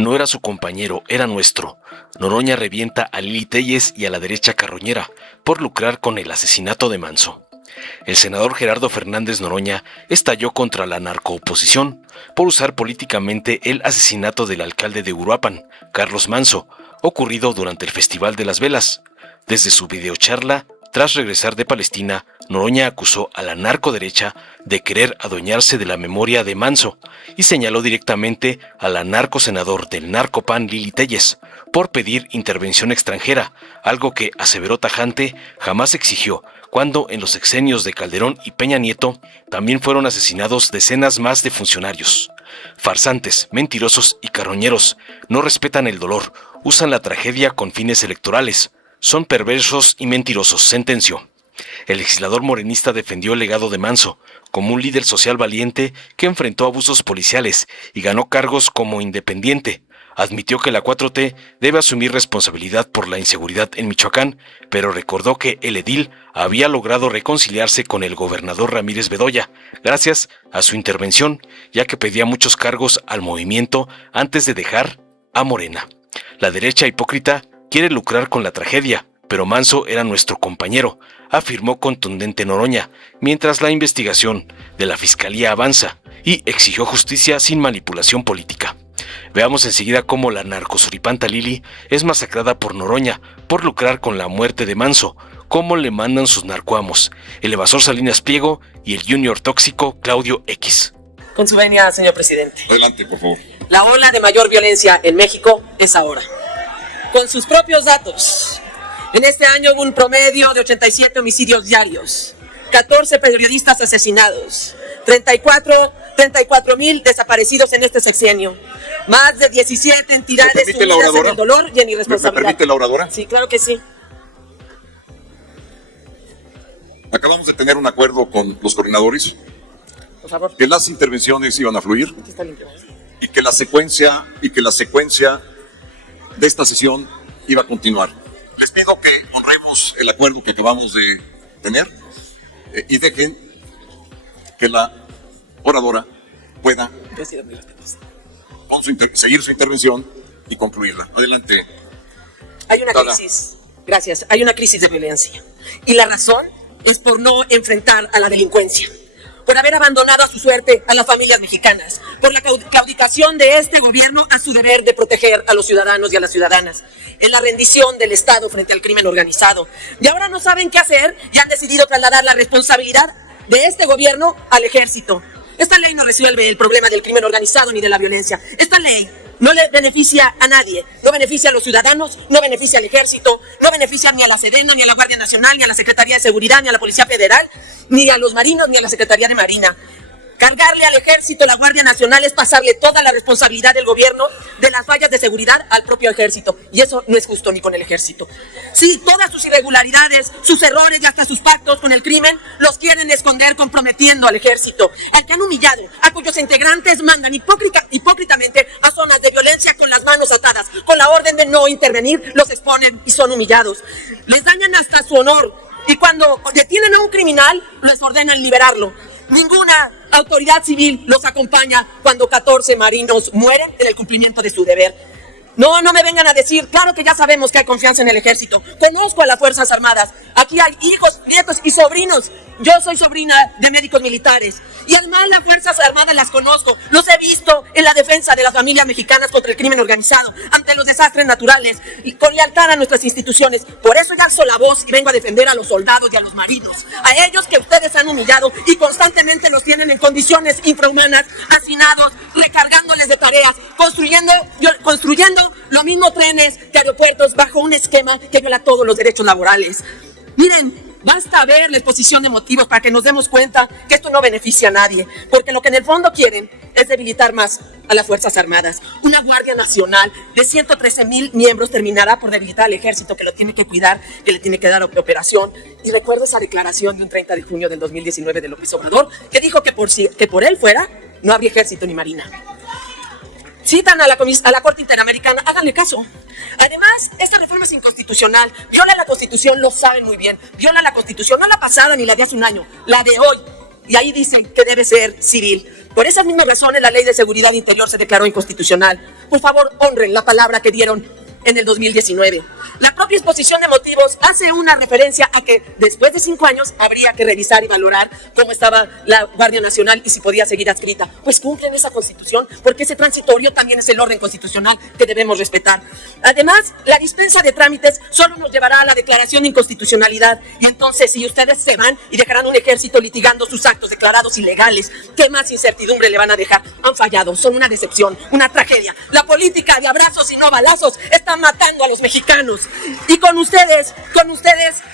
No era su compañero, era nuestro. Noroña revienta a Lili Téllez y a la derecha carroñera por lucrar con el asesinato de Manso. El senador Gerardo Fernández Noroña estalló contra la narcooposición por usar políticamente el asesinato del alcalde de Uruapan, Carlos Manso, ocurrido durante el Festival de las Velas. Desde su videocharla, tras regresar de Palestina, Noroña acusó a la narcoderecha de querer adueñarse de la memoria de Manso y señaló directamente a la narcosenador del Narcopan Lili Téllez por pedir intervención extranjera, algo que, aseveró tajante, jamás exigió, cuando en los sexenios de Calderón y Peña Nieto también fueron asesinados decenas más de funcionarios. Farsantes, mentirosos y carroñeros no respetan el dolor, usan la tragedia con fines electorales. Son perversos y mentirosos, sentenció. El legislador morenista defendió el legado de Manso como un líder social valiente que enfrentó abusos policiales y ganó cargos como independiente. Admitió que la 4T debe asumir responsabilidad por la inseguridad en Michoacán, pero recordó que el edil había logrado reconciliarse con el gobernador Ramírez Bedoya, gracias a su intervención, ya que pedía muchos cargos al movimiento antes de dejar a Morena. La derecha hipócrita quiere lucrar con la tragedia, pero Manso era nuestro compañero, afirmó contundente Noroña, mientras la investigación de la Fiscalía avanza y exigió justicia sin manipulación política. Veamos enseguida cómo la narcosuripanta Lili es masacrada por Noroña por lucrar con la muerte de Manso, cómo le mandan sus narcoamos, el evasor Salinas Pliego y el junior tóxico Claudio X. Con su venia, señor presidente. Adelante, por favor. La ola de mayor violencia en México es ahora. Con sus propios datos, en este año hubo un promedio de 87 homicidios diarios, 14 periodistas asesinados, 34,000 desaparecidos en este sexenio, más de 17 entidades sumidas en el dolor y en irresponsabilidad. ¿Me permite la oradora? Sí, claro que sí. Acabamos de tener un acuerdo con los coordinadores, por favor, que las intervenciones iban a fluir aquí está limpio. y que la secuencia de esta sesión iba a continuar. Les pido que honremos el acuerdo que acabamos de tener y dejen que la oradora pueda seguir su intervención y concluirla. Adelante. Hay una crisis, gracias, hay una crisis de violencia. Y la razón es por no enfrentar a la delincuencia, por haber abandonado a su suerte a las familias mexicanas, por la claudicación de este gobierno a su deber de proteger a los ciudadanos y a las ciudadanas, en la rendición del Estado frente al crimen organizado. Y ahora no saben qué hacer y han decidido trasladar la responsabilidad de este gobierno al ejército. Esta ley no resuelve el problema del crimen organizado ni de la violencia. Esta ley no le beneficia a nadie, no beneficia a los ciudadanos, no beneficia al ejército, no beneficia ni a la Sedena, ni a la Guardia Nacional, ni a la Secretaría de Seguridad, ni a la Policía Federal, ni a los marinos, ni a la Secretaría de Marina. Cargarle al ejército, la Guardia Nacional, es pasarle toda la responsabilidad del gobierno de las fallas de seguridad al propio ejército. Y eso no es justo ni con el ejército. Sí, todas sus irregularidades, sus errores y hasta sus pactos con el crimen los quieren esconder comprometiendo al ejército, al que han humillado, a cuyos integrantes mandan hipócritamente a zonas de violencia con las manos atadas, con la orden de no intervenir, los exponen y son humillados. Les dañan hasta su honor y cuando detienen a un criminal, les ordenan liberarlo. Ninguna autoridad civil los acompaña cuando 14 marinos mueren en el cumplimiento de su deber. No me vengan a decir, claro que ya sabemos que hay confianza en el ejército. Conozco a las Fuerzas Armadas. Aquí hay hijos, nietos y sobrinos. Yo soy sobrina de médicos militares. Y además las Fuerzas Armadas las conozco. Los he visto en la defensa de las familias mexicanas contra el crimen organizado, ante los desastres naturales, y con lealtad a nuestras instituciones. Por eso ya alzo la voz y vengo a defender a los soldados y a los marinos. A ellos que ustedes han humillado y constantemente los tienen en condiciones infrahumanas, hacinados, recargándoles de tareas, construyendo lo mismo trenes que aeropuertos bajo un esquema que viola todos los derechos laborales. Miren, basta ver la exposición de motivos para que nos demos cuenta que esto no beneficia a nadie, porque lo que en el fondo quieren es debilitar más a las Fuerzas Armadas. Una Guardia Nacional de 113,000 miembros terminará por debilitar al ejército, que lo tiene que cuidar, que le tiene que dar operación. Y recuerdo esa declaración de un 30 de junio del 2019 de López Obrador, que dijo que por él fuera, no habría ejército ni marina. Citan a la Corte Interamericana, háganle caso. Además, esta reforma es inconstitucional, viola la Constitución, lo saben muy bien, viola la Constitución, no la pasada ni la de hace un año, la de hoy. Y ahí dicen que debe ser civil. Por esas mismas razones la Ley de Seguridad Interior se declaró inconstitucional, por favor honren la palabra que dieron en el 2019. La propia exposición de motivos hace una referencia a que después de 5 años habría que revisar y valorar cómo estaba la Guardia Nacional y si podía seguir adscrita. Pues cumplen esa Constitución, porque ese transitorio también es el orden constitucional que debemos respetar. Además, la dispensa de trámites solo nos llevará a la declaración de inconstitucionalidad, y entonces si ustedes se van y dejarán un ejército litigando sus actos declarados ilegales, ¿qué más incertidumbre le van a dejar? Han fallado, son una decepción, una tragedia. La política de abrazos y no balazos está matando a los mexicanos. Y con ustedes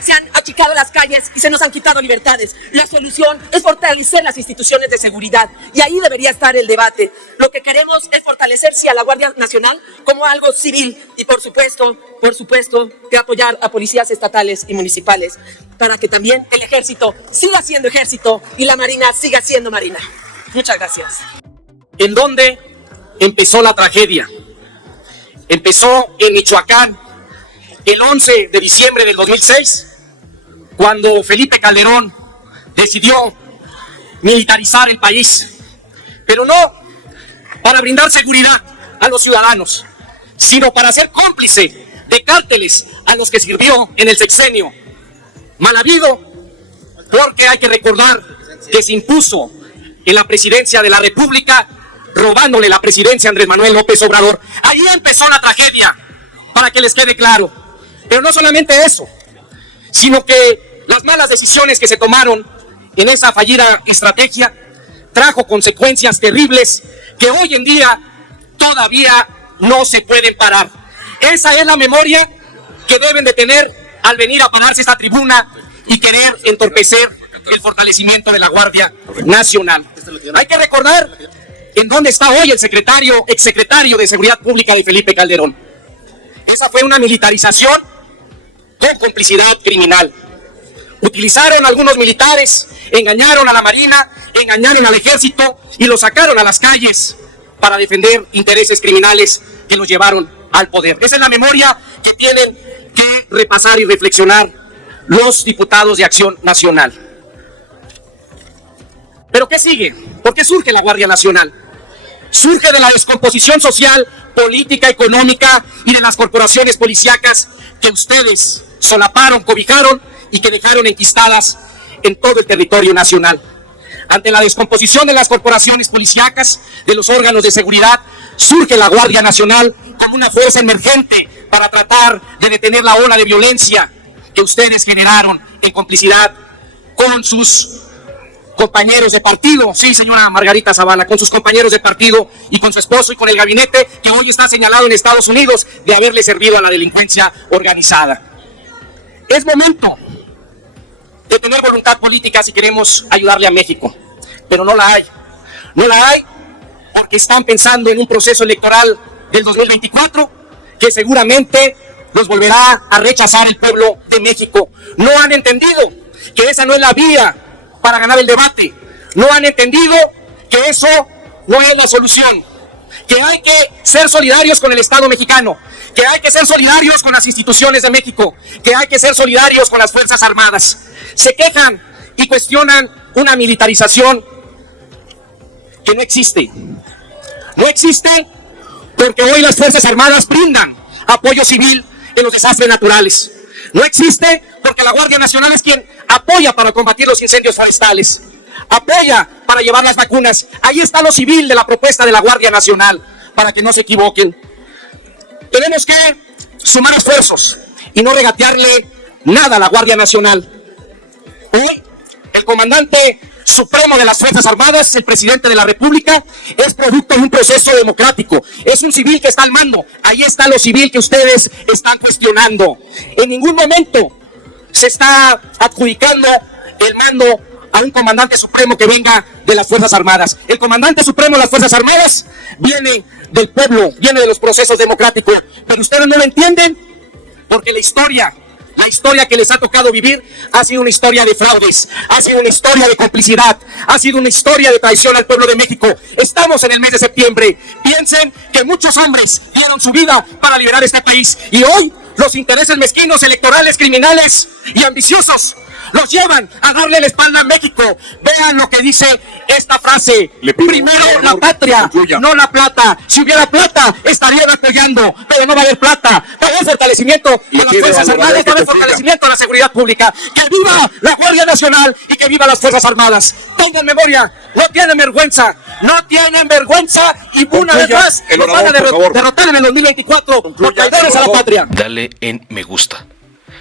se han achicado las calles y se nos han quitado libertades. La solución es fortalecer las instituciones de seguridad, y ahí debería estar el debate. Lo que queremos es fortalecer a la Guardia Nacional como algo civil, y por supuesto, que apoyar a policías estatales y municipales, para que también el ejército siga siendo ejército y la marina siga siendo marina. Muchas gracias. ¿En dónde empezó la tragedia? Empezó en Michoacán el 11 de diciembre del 2006, cuando Felipe Calderón decidió militarizar el país, pero no para brindar seguridad a los ciudadanos, sino para ser cómplice de cárteles a los que sirvió en el sexenio. Mal habido, porque hay que recordar que se impuso en la presidencia de la República, robándole la presidencia a Andrés Manuel López Obrador. Ahí empezó la tragedia, para que les quede claro. Pero no solamente eso, sino que las malas decisiones que se tomaron en esa fallida estrategia trajo consecuencias terribles que hoy en día todavía no se pueden parar. Esa es la memoria que deben de tener al venir a pararse esta tribuna y querer entorpecer el fortalecimiento de la Guardia Nacional. Hay que recordar en dónde está hoy el exsecretario de Seguridad Pública de Felipe Calderón. Esa fue una militarización con complicidad criminal. Utilizaron a algunos militares, engañaron a la Marina, engañaron al Ejército y los sacaron a las calles para defender intereses criminales que los llevaron al poder. Esa es la memoria que tienen que repasar y reflexionar los diputados de Acción Nacional. ¿Pero qué sigue? ¿Por qué surge la Guardia Nacional? Surge de la descomposición social, política, económica y de las corporaciones policíacas que ustedes solaparon, cobijaron y que dejaron enquistadas en todo el territorio nacional. Ante la descomposición de las corporaciones policíacas, de los órganos de seguridad, surge la Guardia Nacional como una fuerza emergente para tratar de detener la ola de violencia que ustedes generaron en complicidad con sus compañeros de partido, sí, señora Margarita Zavala, con sus compañeros de partido y con su esposo y con el gabinete que hoy está señalado en Estados Unidos de haberle servido a la delincuencia organizada. Es momento de tener voluntad política si queremos ayudarle a México, pero no la hay. No la hay porque están pensando en un proceso electoral del 2024 que seguramente los volverá a rechazar el pueblo de México. No han entendido que esa no es la vía para ganar el debate. No han entendido que eso no es la solución, que hay que ser solidarios con el Estado mexicano, que hay que ser solidarios con las instituciones de México, que hay que ser solidarios con las Fuerzas Armadas. Se quejan y cuestionan una militarización que no existe. No existe porque hoy las Fuerzas Armadas brindan apoyo civil en los desastres naturales. No existe porque la Guardia Nacional es quien apoya para combatir los incendios forestales, apoya para llevar las vacunas. Ahí está lo civil de la propuesta de la Guardia Nacional, para que no se equivoquen. Tenemos que sumar esfuerzos y no regatearle nada a la Guardia Nacional. Hoy, el comandante supremo de las Fuerzas Armadas, el presidente de la República, es producto de un proceso democrático. Es un civil que está al mando. Ahí está lo civil que ustedes están cuestionando. En ningún momento se está adjudicando el mando a un comandante supremo que venga de las Fuerzas Armadas. El comandante supremo de las Fuerzas Armadas viene del pueblo, viene de los procesos democráticos. Pero ustedes no lo entienden porque la historia que les ha tocado vivir ha sido una historia de fraudes, ha sido una historia de complicidad, ha sido una historia de traición al pueblo de México. Estamos en el mes de septiembre. Piensen que muchos hombres dieron su vida para liberar este país y hoy los intereses mezquinos, electorales, criminales y ambiciosos los llevan a darle la espalda a México. Vean lo que dice esta frase. Primero la patria, no la plata. Si hubiera plata, estarían apoyando, pero no va a haber plata. Va a haber fortalecimiento de las Fuerzas Armadas, va a haber fortalecimiento de la seguridad pública. ¡Que viva la Guardia Nacional y que viva las Fuerzas Armadas! Tengan memoria, no tienen vergüenza, y una vez más nos van a derrotar en el 2024 por traidores a la patria. Dale en me gusta,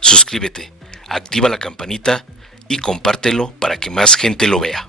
suscríbete, activa la campanita y compártelo para que más gente lo vea.